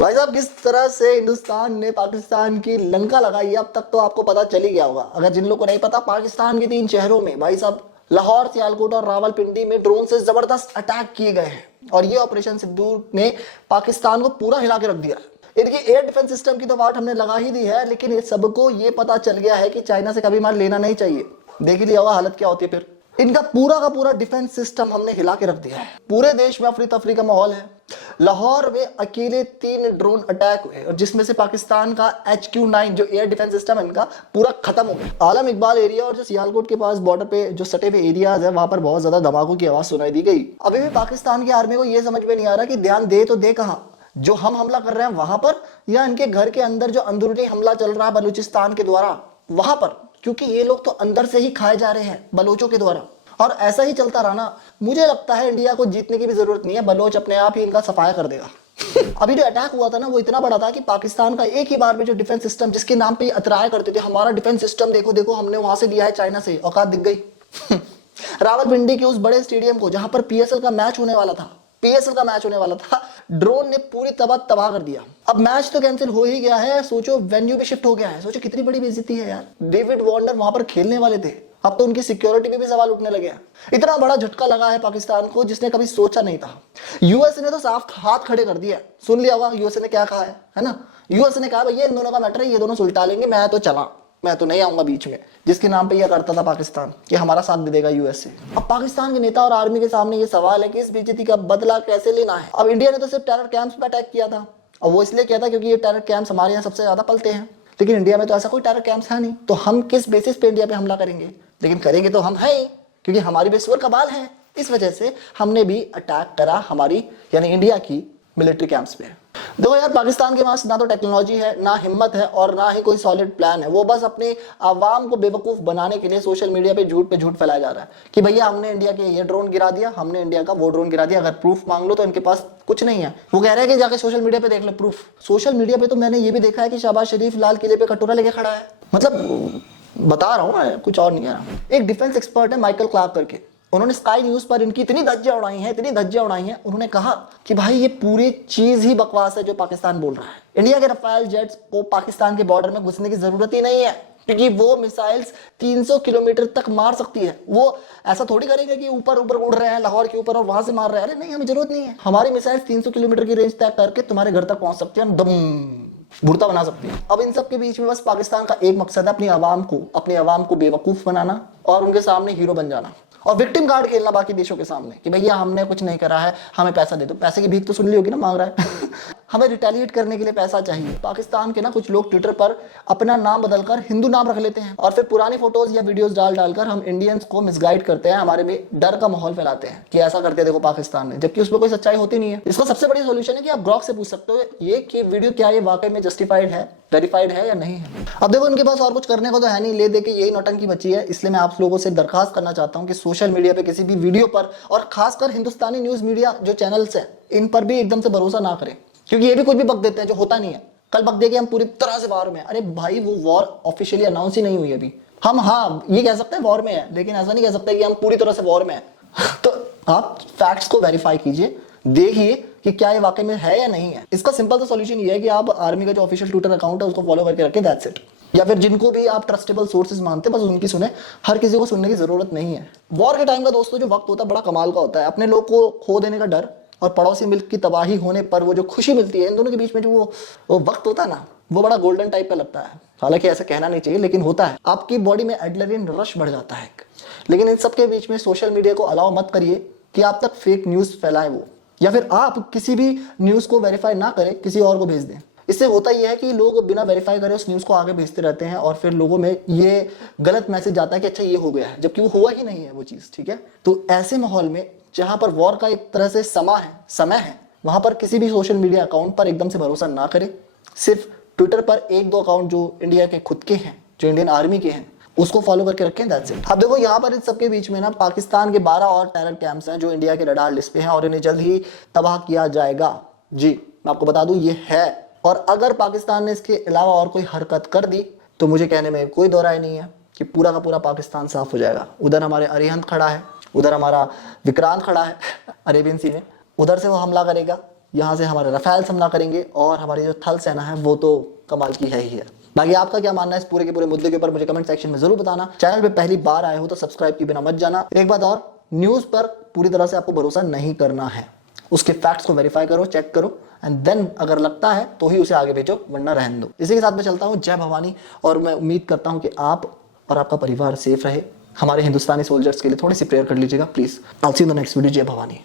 भाई साहब किस तरह से हिंदुस्तान ने पाकिस्तान की लंका लगाई है अब तक तो आपको पता चल ही गया होगा। अगर जिन लोगों को नहीं पता, पाकिस्तान के 3 शहरों में भाई साहब लाहौर, सियालकोट और रावलपिंडी में ड्रोन से जबरदस्त अटैक किए गए हैं और ये ऑपरेशन सिंदूर ने पाकिस्तान को पूरा हिला के रख दिया है। इनकी एयर डिफेंस सिस्टम की तो बात हमने लगा ही दी है, लेकिन इस सबको ये पता चल गया है कि चाइना से कभी माल लेना नहीं चाहिए। देख ही लिया होगा हालत क्या होती है फिर। इनका पूरा का पूरा डिफेंस सिस्टम हमने हिला के रख दिया है। पूरे देश में अफरी तफरी का माहौल है। लाहौर में अकेले 3 ड्रोन अटैक हुए और जिसमें से पाकिस्तान का HQ-9 जो एयर डिफेंस सिस्टम है इनका पूरा खत्म हो गया। आलम इकबाल एरिया और जो सियालकोट के पास बॉर्डर पे जो सटे हुए एरियाज है वहां पर बहुत ज्यादा धमाकों की आवाज सुनाई दी गई। अभी भी पाकिस्तान की आर्मी को यह समझ में नहीं आ रहा कि ध्यान दे तो दे कहां, जो हम हमला कर रहे हैं वहां पर या इनके घर के अंदर जो अंदरूनी हमला चल रहा है बलूचिस्तान के द्वारा वहां पर, क्योंकि ये लोग तो अंदर से ही खाए जा रहे हैं बलोचों के द्वारा। और ऐसा ही चलता रहा ना, मुझे लगता है इंडिया को जीतने की भी जरूरत नहीं है, बलोच अपने आप ही इनका सफाया कर देगा। अभी जो अटैक हुआ था ना वो इतना बड़ा था कि पाकिस्तान का एक ही बार में जो डिफेंस सिस्टम जिसके नाम पे अतराया करते थे हमारा डिफेंस सिस्टम देखो देखो हमने वहां से लिया है चाइना से, औकात दिख गई। रावलपिंडी के उस बड़े स्टेडियम को जहां पर PSL का मैच होने वाला था, ड्रोन ने पूरी तबाह कर दिया। अब मैच तो कैंसिल हो ही गया है, सोचो वेन्यू भी शिफ्ट हो गया है। सोचो कितनी बड़ी बेइज्जती है यार। डेविड वार्नर वहां पर खेलने वाले थे, अब तो उनकी सिक्योरिटी पे भी सवाल उठने लगे हैं। इतना बड़ा झटका लगा है पाकिस्तान को जिसने कभी सोचा नहीं था। यूएसए ने तो साफ हाथ खड़े कर दिया। सुन लिया होगा यूएसए ने क्या कहा है ना। यूएसए ने कहा भैया इन दोनों का मैटर है, ये दोनों सुलटा लेंगे, मैं तो नहीं आऊंगा बीच में। जिसके नाम पे यह करता था पाकिस्तान कि हमारा साथ दे देगा यूएसए। अब पाकिस्तान के नेता और आर्मी के सामने ये सवाल है कि इस बेइज्जती का बदला कैसे लेना है। अब इंडिया ने तो सिर्फ टेरर कैंप्स पे अटैक किया था और वो इसलिए किया था क्योंकि ये टेरर कैंप्स हमारे यहाँ सबसे ज्यादा पलते हैं, लेकिन इंडिया में तो ऐसा कोई टेरर कैंप्स है नहीं, तो हम किस बेसिस पे इंडिया पे हमला करेंगे। लेकिन करेंगे तो हम हैं क्योंकि हमारी बेसुर कबाल है। इस वजह से हमने भी अटैक करा हमारी यानी इंडिया की मिलिट्री कैंप्स पे। देखो यार, पाकिस्तान के पास ना तो टेक्नोलॉजी है, ना हिम्मत है और ना ही कोई सॉलिड प्लान है। वो बस अपने आवाम को बेवकूफ बनाने के लिए सोशल मीडिया पे झूठ फैलाया जा रहा है कि भैया हमने इंडिया के ये ड्रोन गिरा दिया, हमने इंडिया का वो ड्रोन गिरा दिया। अगर प्रूफ मांग लो तो इनके पास कुछ नहीं है। वो कह रहे हैं कि जाके सोशल मीडिया पे देख लो प्रूफ। सोशल मीडिया पे तो मैंने ये भी देखा है कि शहबाज शरीफ लाल किले पे कटोरा लेके खड़ा है। मतलब बता रहा हूँ मैं, कुछ और नहीं है। एक डिफेंस एक्सपर्ट है माइकल क्लार्क करके, उन्होंने स्काई न्यूज पर इनकी इतनी धज्जियां उड़ाई हैं। उन्होंने कहा कि भाई ये पूरी चीज ही बकवास है जो पाकिस्तान बोल रहा है। इंडिया के रफाल जेट्स को पाकिस्तान के बॉर्डर में घुसने की जरूरत ही नहीं है क्योंकि वो मिसाइल्स 300 किलोमीटर तक मार सकती है। वो ऐसा थोड़ी करेंगे कि ऊपर उड़ रहे हैं लाहौर के ऊपर और वहां से मार रहे हैं। अरे नहीं, हमें जरूरत नहीं है। हमारी मिसाइल्स 300 किलोमीटर की रेंज तय करके तुम्हारे घर तक पहुंच सकती है, दम भुर्ता बना सकती है। अब इन सब के बीच में बस पाकिस्तान का एक मकसद है, अपनी आवाम को बेवकूफ बनाना और उनके सामने हीरो बन जाना और विक्टिम कार्ड खेलना बाकी देशों के सामने कि भैया हमने कुछ नहीं करा है, हमें पैसा दे दो। पैसे की भीख तो सुन ली होगी ना, मांग रहा है। हमें रिटेलिएट करने के लिए पैसा चाहिए। पाकिस्तान के ना कुछ लोग ट्विटर पर अपना नाम बदलकर हिंदू नाम रख लेते हैं और फिर पुरानी फोटोज या वीडियोस डालकर हम इंडियंस को मिसगाइड करते हैं, हमारे में डर का माहौल फैलाते हैं कि ऐसा करते देखो पाकिस्तान ने, जबकि उसमें कोई सच्चाई होती नहीं है। इसका सबसे बड़ी सोल्यूशन है कि आप ग्रॉक से पूछ सकते हो ये कि वीडियो क्या ये वाकई में जस्टिफाइड है, वेरीफाइड है या नहीं है। अब देखो इनके पास और कुछ करने को तो है नहीं, ले दे के यही नौटंकी बची है। इसलिए मैं आप लोगों से दरखास्त करना चाहता हूं कि सोशल मीडिया पे किसी भी वीडियो पर और खासकर हिंदुस्तानी न्यूज मीडिया जो चैनल्स हैं इन पर भी एकदम से भरोसा ना करें, क्योंकि ये भी कुछ भी बक देते हैं जो होता नहीं है। कल बक दे के हम पूरी तरह से वॉर में। अरे भाई वो वॉर ऑफिशियली अनाउंस ही नहीं हुई अभी। हम हाँ ये कह सकते हैं वॉर में है, लेकिन ऐसा नहीं कह सकते कि हम पूरी तरह से वॉर में है। तो आप फैक्ट्स को वेरीफाई कीजिए, देखिए कि क्या ये वाकई में है या नहीं है। इसका सिंपल सा सॉल्यूशन ये है कि आप आर्मी का जो ऑफिशियल ट्विटर अकाउंट है उसको फॉलो करके रखें, दैट्स इट। या फिर जिनको भी आप ट्रस्टेबल सोर्सेज मानते हैं बस उनकी सुने, हर किसी को सुनने की जरूरत नहीं है। वॉर के टाइम का दोस्तों जो वक्त होता है बड़ा कमाल का होता है। अपने लोग को खो देने का डर और पड़ोसी मुल्क की तबाही होने पर वो जो खुशी मिलती है, इन दोनों के बीच में जो वो वक्त होता है ना, वो बड़ा गोल्डन टाइप का लगता है। हालांकि ऐसा कहना नहीं चाहिए लेकिन होता है। आपकी बॉडी में एड्रेनलिन रश बढ़ जाता है। लेकिन इन सबके बीच में सोशल मीडिया को अलाउ मत करिए कि आप तक फेक न्यूज फैलाए वो, या फिर आप किसी भी न्यूज को वेरीफाई ना करें किसी और को भेज दें। इससे होता यह है कि लोग बिना वेरीफाई करे उस न्यूज को आगे भेजते रहते हैं और फिर लोगों में ये गलत मैसेज जाता है कि अच्छा ये हो गया है, जबकि वो हुआ ही नहीं है वो चीज। ठीक है, तो ऐसे माहौल में जहां पर वॉर का एक तरह से समय है वहां पर किसी भी सोशल मीडिया अकाउंट पर एकदम से भरोसा ना करें। सिर्फ ट्विटर पर 1-2 अकाउंट जो इंडिया के खुद के हैं, जो इंडियन आर्मी के हैं, उसको फॉलो करके रखें, दैट्स इट। अब देखो यहाँ पर इन सबके बीच में ना पाकिस्तान के 12 और टेरर कैंप्स हैं जो इंडिया के रडार लिस्ट पे हैं और इन्हें जल्द ही तबाह किया जाएगा। जी मैं आपको बता दूं ये है। और अगर पाकिस्तान ने इसके अलावा और कोई हरकत कर दी तो मुझे कहने में कोई दो राय नहीं है कि पूरा का पूरा पाकिस्तान साफ हो जाएगा। उधर हमारे अरिहंत खड़ा है, उधर हमारा विक्रांत खड़ा है अरेबियन सी में, उधर से वो हमला करेगा यहाँ से हमारे रफेल हमला करेंगे और हमारी जो थल सेना है वो तो कमाल की है ही है। बाकी आपका क्या मानना है इस पूरे के पूरे मुद्दे के ऊपर मुझे कमेंट सेक्शन में जरूर बताना। चैनल पे पहली बार आए हो तो सब्सक्राइब किए बिना मत जाना। एक बात और, न्यूज पर पूरी तरह से आपको भरोसा नहीं करना है, उसके फैक्ट्स को वेरीफाई करो, चेक करो एंड देन अगर लगता है तो ही उसे आगे भेजो, वरना रहने दो। इसी के साथ मैं चलता हूँ। जय भवानी। और मैं उम्मीद करता हूँ कि आप और आपका परिवार सेफ रहे। हमारे हिंदुस्तानी सोल्जर्स के लिए थोड़ी सी प्रेयर कर लीजिएगा please. I will see you in the next video. जय भवानी।